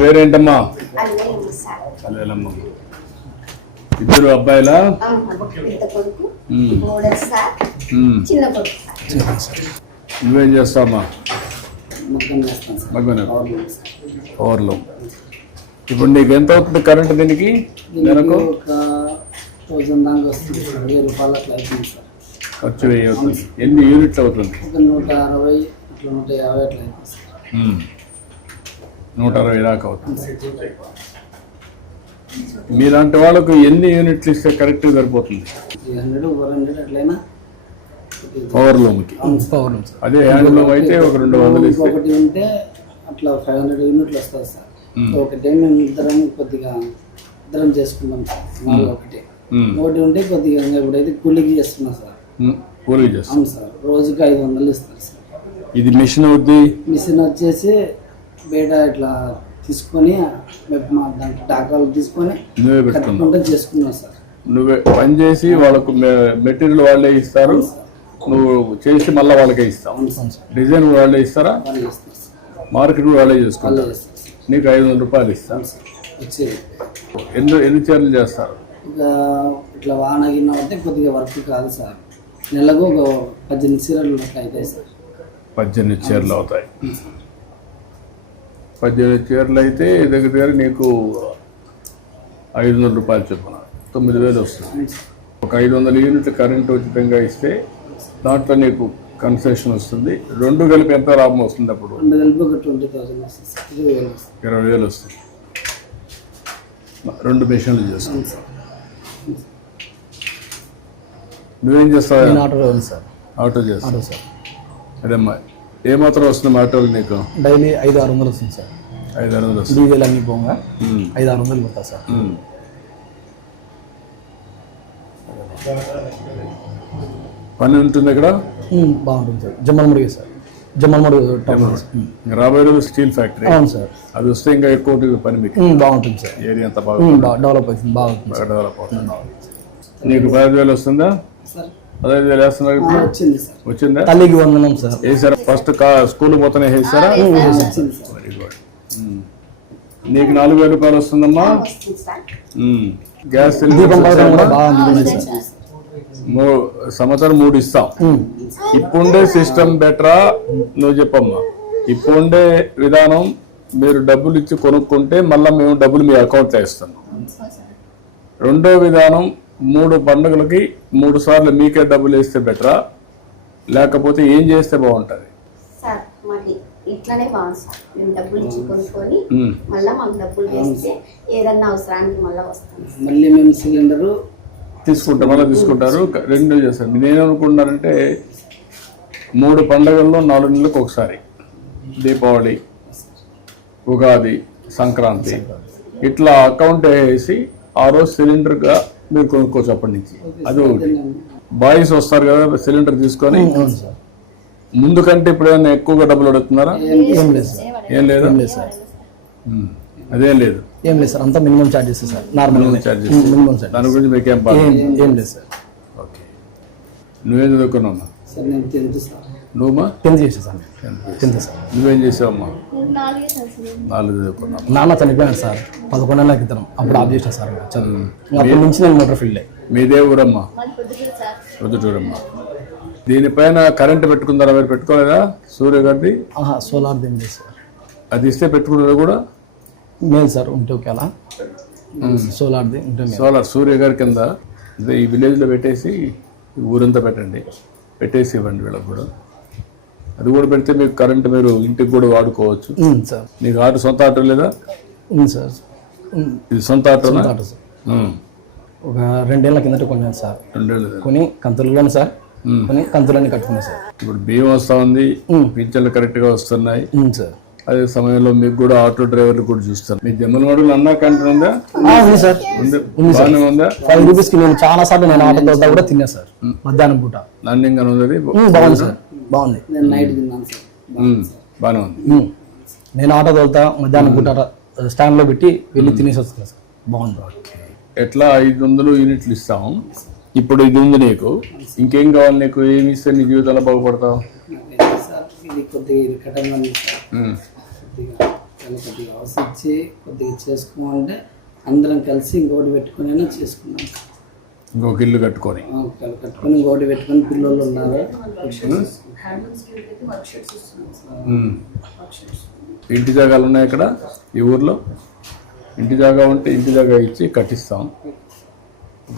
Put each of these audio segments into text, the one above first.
పేరేంటమ్మా? అలేలమ్మ ఇద్దరు అబ్బాయిలా? నువ్వేం చేస్తావమ్మా. పవర్లో ఇప్పుడు నీకు ఎంత అవుతుంది కరెంట్ దీనికి? నెలకు? ఒక థౌజండ్ దాకా వస్తుంది సార్. వెయ్యి రూపాయలు అట్లా అవుతుంది సార్. ఖర్చు వెయ్యి అవుతుంది. ఎన్ని యూనిట్లు అవుతుంది? నూట అరవై నూట యాభై అట్లా. నూట అరవై దాకా అవుతుంది. మీలాంటి వాళ్ళకు ఎన్ని యూనిట్లు ఇస్తే కరెక్ట్ సరిపోతుంది? త్రీ హండ్రెడ్ ఫోర్ హండ్రెడ్ అట్లయినా పవర్ లూమ్కి పవర్లూమ్ సార్ అదే హ్యాండ్ లూమ్ అయితే ఒక రెండు వందలు ఇస్తే. ఒకటి ఉంటే అట్లా ఫైవ్ హండ్రెడ్ యూనిట్లు వస్తుంది సార్. ఒకటి మేము ఇద్దరం కొద్దిగా ఇద్దరం చేసుకున్నాం సార్. ఒకటి. ఒకటి ఉంటే కొద్దిగా ఇంకా ఇప్పుడైతే కూలికి చేస్తున్నాం సార్. ఉమ్. కూలీ చేస్తాం సార్. రోజుకి ఐదు వందలు ఇస్తారు సార్. ఇది మిషన్ అవుద్ది? మిషన్ వచ్చేసి బయట ఇట్లా తీసుకొని దాంట్లో డాక్రాలు తీసుకొని కట్టుకుంటూ చేసుకున్నాం సార్. నువ్వే పని చేసి వాళ్ళకు మెటీరియల్ వాళ్ళే ఇస్తారు. నువ్వు చేసి మళ్ళీ వాళ్ళకే ఇస్తావు. డిజైన్ వాళ్ళే ఇస్తారా? మార్కెట్ వాళ్ళే చేసుకుంటారు. నీకు ఐదు వందల రూపాయలు ఇస్తాను ఎన్ని ఎన్ని చీరలు చేస్తారు? ఇక ఇట్లా వాన గిన్న అంటే కొద్దిగా వర్క్ కాదు సార్. నెలకు ఒక పద్దెనిమిది అట్లా అవుతాయి సార్. పద్దెనిమిది చీరలు అవుతాయి. పద్దెనిమిది చీరలు అయితే దగ్గర దగ్గర నీకు ఐదు వందల రూపాయలు చొప్పున తొమ్మిది వేలు వస్తుంది. ఒక ఐదు వందల యూనిట్ కరెంట్ ఉచితంగా ఇస్తే దాంట్లో నీకు కన్సెషన్ వస్తుంది. రెండు కలిపి ఎంత లాభం వస్తుంది అప్పుడు? ఇరవై వేలు వస్తుంది. రెండు మిషన్లు చేసుకో అవును సార్. నువ్వేం చేస్తావు ఆటో చేస్తావు. Auto sir. అదేమ్మా ఏ మాత్రం వస్తుంది ఆటోలు నీకు? డైలీ ఐదు ఆరు వందలు వస్తుంది సార్. ఐదు ఆరు వందలు వస్తుంది. డీజిల్ అన్ని పోగా ఐదు ఆరు వందలు పడతా సార్. పని ఉంటుంది ఇక్కడ? బాగుంటుంది సార్. జమ్మలమడుగు సార్. జమ్మలమడుగు రాబోయే రోజు స్టీల్ ఫ్యాక్టరీ. అవును సార్. అది వస్తే ఇంకా ఎక్కువ పని మీకు. బాగుంటుంది సార్. ఏరియా అంతా బాగా డెవలప్ అవుతుంది బాగుంటుంది బాగా డెవలప్ అవుతుంది. నీకు పదహైదు వేలు వస్తుందా? సార్ వచ్చింది సార్. వచ్చిందా? తల్లికి వందనం సార్. వేసారా ఫస్ట్ కా స్కూల్ పోతానే వేసారా వెరీ గుడ్ నీకు నాలుగు వేల రూపాయలు వస్తుందమ్మా. గ్యాస్ సంవత్సరం మూడు ఇస్తాం. ఇప్పుండే సిస్టమ్ బెటరా? నువ్వు చెప్పమ్మా. ఇప్పుండే విధానం మీరు డబ్బులు ఇచ్చి కొనుక్కుంటే మళ్ళీ మేము డబ్బులు మీ అకౌంట్లో ఇస్తాం రెండో విధానం మూడు పండుగలకి మూడు సార్లు మీకే డబ్బులు వేస్తే బెటరా? లేకపోతే ఏం చేస్తే బాగుంటుంది? సార్ మాకు ఇట్లానే బాగుంది సార్. మేము డబ్బులు ఇచ్చి కొనుక్కొని ఉమ్. మళ్ళీ మాకు డబ్బులు వేస్తే ఏదన్నా అవసరానికి మళ్ళీ వస్తాం సార్. మళ్ళీ మేము సిలిండరు తీసుకుంటారు మళ్ళీ తీసుకుంటారు. క- రెండు చేస్తారు నేనేమనుకుంటున్నానంటే మూడు పండుగల్లో నాలుగు నెలలకు ఒకసారి. దీపావళి ఉగాది సంక్రాంతి. ఇట్లా అకౌంట్ వేసి ఆ రోజు సిలిండర్గా మీరు కొనుక్కోవచ్చు అప్పటి నుంచి. అది ఒకటి. బాయ్స్ వస్తారు కదా సిలిండర్ తీసుకొని. ముందు కంటే ఇప్పుడు ఏమైనా ఎక్కువగా డబ్బులు అడుగుతున్నారా? ఏం లేదు సార్. ఏం లేదా? ఏం లేదు సార్. అదేం లేదు. ఏం లేదు సార్ అంతా minimum charges sir. Normal charges. Minimum sir దాని గురించి మీకేం ఏం ఏం లేదు సార్. ఓకే. నువ్వేం చదువుకున్నావమ్మా సార్ నేను టెన్త్ సార్. నువ్వమ్మా? టెన్త్ చేసా సార్. టెన్త్ సార్ నువ్వేం చేసావమ్మా? నాలుగు చదువుకున్నావు నాన్న చనిపోయాడు సార్. పదకొండు నెలల క్రితం అప్పుడు ఆఫ్ చేసిన సార్. చదువు. అప్పటి నుంచి నేను మోటార్ ఫీల్డ్ మీదే ఊరమ్మా ప్రొద్దుటూరమ్మా దీనిపైన కరెంట్ పెట్టుకుందారా మీరు పెట్టుకోలేదా సూర్య గారిది? ఆహా సోలార్ ఏం లేదు సార్. అది ఇస్తే పెట్టుకున్నది కూడా? లేదు సార్ ఉంటే ఒకేలా. సోలార్ది ఉంటే మేలు. సోలార్ సూర్య గారి కింద ఈ విలేజ్లో పెట్టేసి ఊరంతా పెట్టండి. పెట్టేసి ఇవ్వండి వీళ్ళకి కూడా. అది కూడా పెడితే మీకు కరెంట్ మీరు ఇంటికి కూడా వాడుకోవచ్చు. ఉంది సార్. నీకు ఆటో సొంత ఆటో లేదా? ఉంది సార్. ఉంది. ఇది సొంత ఆటోనా ఆటో సార్. ఒక రెండేళ్ళ కిందట కొన్నాను సార్. రెండేళ్ళు. కొని కంతులలోనే సార్. కొని కంతులని కట్టుకున్నాను సార్. ఇప్పుడు బియ్యం వస్తూ ఉంది. పింఛన్లు కరెక్ట్గా వస్తున్నాయి. ఉంది సార్. అదే సమయంలో మీకు కూడా ఆటో డ్రైవర్లు కూడా చూస్తారు. మీ జమ్మల మడుగులు అన్నా క్యాంటీన్ ఉందా? ఉంది సార్. ఉంది. ఉందా ఫైవ్ రూపీస్కి నేను చాలా సార్లు నేను ఆటో కూడా తిన్నా సార్. మధ్యాహ్నం పూట. నాణ్యంగా ఉంది అది? ఉమ్, బాగుంది సార్. బాగుంది. నేను నైట్ తిన్నాను సార్. బాగానే ఉంది. నేను ఆటో తోలుతా మధ్యాహ్నం పూట స్టాండ్లో పెట్టి వెళ్ళి తినేసి వస్తున్నా సార్. బాగుంది. ఎట్లా ఐదు వందలు యూనిట్లు ఇస్తాం ఇప్పుడు ఇది ఉంది నీకు. ఇంకేం కావాలి నీకు? ఏమి ఇస్తే నీ జీవితంలో బాగుపడతావు? నాకైతే సార్ ఇది కొద్దిగా ఇచ్చి కొద్దిగా చేసుకోమంటే అందరం కలిసి ఇంకోటి పెట్టుకుని చేసుకున్నాం ఇంకొక ఇల్లు కట్టుకొని. కట్టుకొని ఇంకోటి పెట్టుకొని పిల్లలు ఉన్నారు. ఇంటి జాగాలు ఉన్నాయి ఇక్కడ? ఈ ఊర్లో? ఇంటి జాగా ఉంటే ఇంటి జాగా ఇచ్చి కట్టిస్తాం.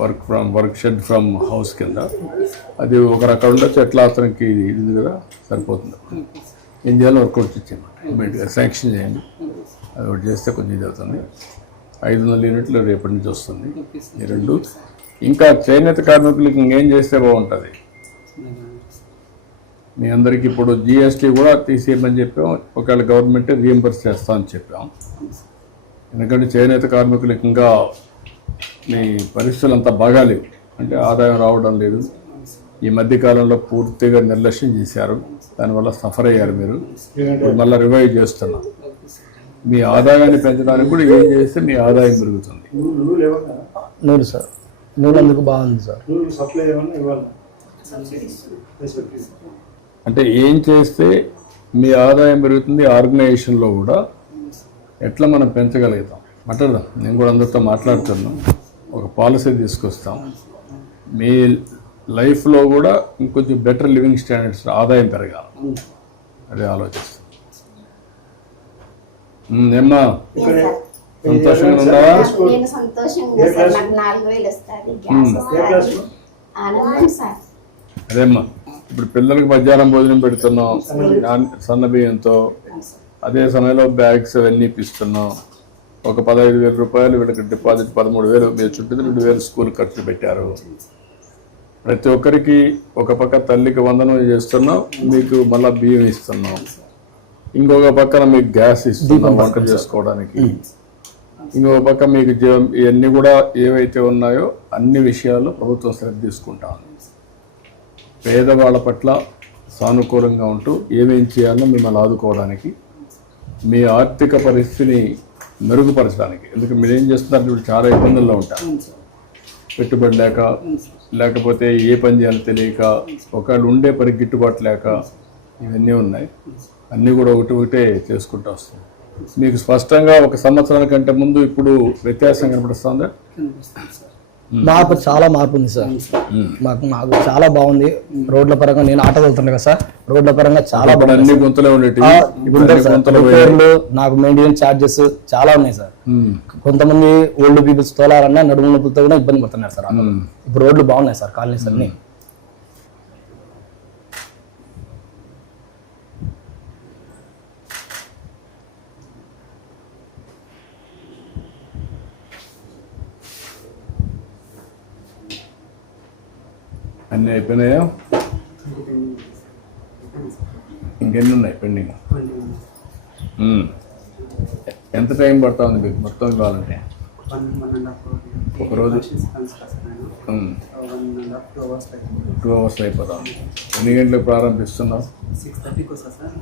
Work from work shed from house కింద. అది ఒకరు అక్కడ ఉండొచ్చు ఎట్లా అతనికి ఇది ఇది కదా సరిపోతుంది. ఏం చేయాలో వర్కౌట్ ఇచ్చేయండి ఇమీడియట్గా శాంక్షన్ చేయండి. అది ఒకటి చేస్తే కొంచెం ఇది అవుతుంది. ఐదు వందల యూనిట్లు రేపటి నుంచి వస్తుంది. ఈ రెండు. ఇంకా చేనేత కార్మికులకి ఇంకేం చేస్తే బాగుంటుంది? మీ అందరికి ఇప్పుడు జిఎస్టీ కూడా తీసేయమని చెప్పాం. ఒకవేళ గవర్నమెంట్ రీఎంబర్స్ చేస్తామని చెప్పాం. ఎందుకంటే చేనేత కార్మికులకు ఇంకా మీ పరిస్థితులు అంతా బాగాలేవు. అంటే ఆదాయం రావడం లేదు. ఈ మధ్య కాలంలో పూర్తిగా నిర్లక్ష్యం చేశారు. దానివల్ల సఫర్ అయ్యారు మీరు. ఇప్పుడు మళ్ళీ రివైవ్ చేస్తున్నాం. మీ ఆదాయాన్ని పెంచడానికి కూడా ఏం చేస్తే మీ ఆదాయం పెరుగుతుంది. సార్. అందుకు బాగుంది సార్? నూనె సప్లై అంటే ఏం చేస్తే మీ ఆదాయం పెరుగుతుంది ఆర్గనైజేషన్లో కూడా ఎట్లా మనం పెంచగలుగుతాం? మాట్లాడదాం నేను కూడా అందరితో మాట్లాడుతున్నాను. ఒక పాలసీ తీసుకొస్తాం. మీ లైఫ్లో కూడా ఇంకొంచెం బెటర్ లివింగ్ స్టాండర్డ్స్ ఆదాయం పెరగాలి. అదే ఆలోచిస్తాం. ఏమ్మా? సంతోషంగా ఉన్నావా? నేను సంతోషంగా సార్ నాకు నాలుగు వేలు వస్తుంది గ్యాస్ వస్తుంది. ఆనందం సార్. అదేమ్మా ఇప్పుడు పిల్లలకి మధ్యాహ్నం భోజనం పెడుతున్నాం నాన్ సన్న బియ్యంతో అదే సమయంలో బ్యాగ్స్ అవన్నీ ఇప్పిస్తున్నాం. ఒక పదహైదు వేల రూపాయలు వీళ్ళకి డిపాజిట్ పదమూడు వేలు. మీరు చుట్టూ రెండు వేలు స్కూల్ ఖర్చు పెట్టారు. ప్రతి ఒక్కరికి ఒక పక్క తల్లికి వందనం చేస్తున్నాం మీకు మళ్ళా బియ్యం ఇస్తున్నాం. ఇంకొక పక్కన మీకు గ్యాస్ ఇస్తున్నాం వంట చేసుకోవడానికి. ఇంకొక పక్క మీకు జీవం ఇవన్నీ కూడా ఏవైతే ఉన్నాయో అన్ని విషయాల్లో ప్రభుత్వం శ్రద్ధ తీసుకుంటాం పేదవాళ్ళ పట్ల సానుకూలంగా ఉంటూ ఏమేం చేయాలో మిమ్మల్ని ఆదుకోవడానికి మీ ఆర్థిక పరిస్థితిని మెరుగుపరచడానికి. ఎందుకంటే మీరు ఏం చేస్తున్నారు? ఇప్పుడు చాలా ఇబ్బందుల్లో ఉంటారు. పెట్టుబడి లేక లేకపోతే ఏ పని చేయాలో తెలియక ఒకళ్ళు ఉండే పని గిట్టుబాటు లేక ఇవన్నీ ఉన్నాయి. అన్నీ కూడా ఒకటి ఒకటే చేసుకుంటూ వస్తాం మీకు స్పష్టంగా ఒక సంవత్సరానికంటే ముందు ఇప్పుడు వ్యత్యాసం కనపడుస్తుందా? మార్పు చాలా మార్పు ఉంది సార్. మాకు నాకు చాలా బాగుంది. రోడ్ల పరంగా నేను ఆటో వెళ్తున్నా కదా సార్. రోడ్ల పరంగా చాలా బాగుంది గుంతలే నాకు మెయింటెనెన్స్ ఛార్జెస్ చాలా ఉన్నాయి సార్. కొంతమంది ఓల్డ్ పీపుల్స్ తోలాలన్నా నడుము నొప్పులతో కూడా ఇబ్బంది పడుతున్నారు సార్. ఇప్పుడు రోడ్లు బాగున్నాయి సార్ కాలనీస్ అన్ని. అన్నీ అయిపోయినాయా? ఇంకెన్ని ఉన్నాయి పెండింగ్. ఎంత టైం పడతా ఉంది మీకు మొత్తం ఇవ్వాలంటే వన్ వన్ అండ్ హాఫ్ ఒక రోజు? One and half two hours అయిపోతా ఎన్ని గంటలకు ప్రారంభిస్తున్నావు? సిక్స్ థర్టీకి వస్తా సార్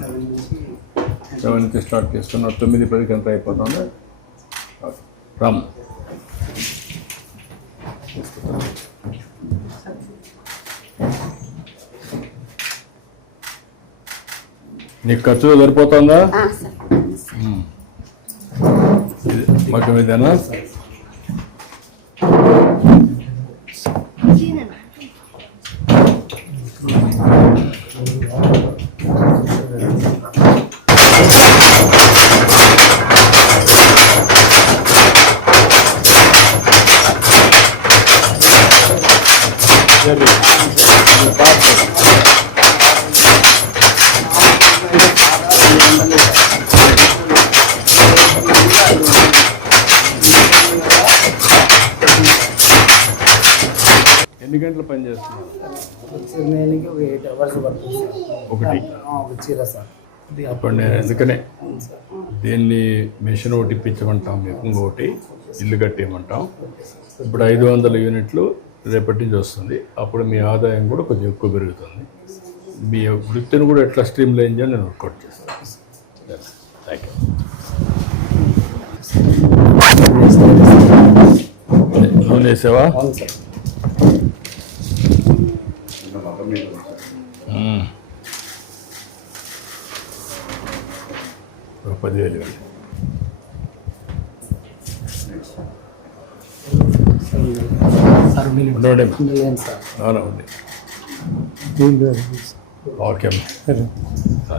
సెవెన్ నుంచి సెవెన్ నుంచి స్టార్ట్ చేస్తున్నావు. తొమ్మిది పదికి ఎంత అయిపోతుంది. రమ్. నీకు ఖర్చు సరిపోతుందా ఆ, సార్ ఇది మొత్తం ఇదేనా ఎన్ని గంటలు పని చేస్తున్నావు వచ్చేదానికి ఒక ఎయిట్ అవర్స్ పడుతుంది సార్ ఒకటి. ఒక చీర సార్. ఎందుకనే? దీన్ని? మెషిన్ ఒకటి ఇప్పించమంటాం మీకు ఇంకొకటి ఇల్లు కట్టేయమంటాం. ఇప్పుడు ఐదు వందల యూనిట్లు రేపటి నుంచి వస్తుంది. అప్పుడు మీ ఆదాయం కూడా కొంచెం ఎక్కువ పెరుగుతుంది. మీ వృత్తిని కూడా ఎట్లా స్ట్రీమ్ లైన్ చేయాలి నేను వర్కౌట్ చేస్తాను. థ్యాంక్ యూ నూనె వేసావా అవును సార్ మ్మ్. ఒక పదివేలు ఇవ్వండి. అవునండి ఓకే అమ్మా.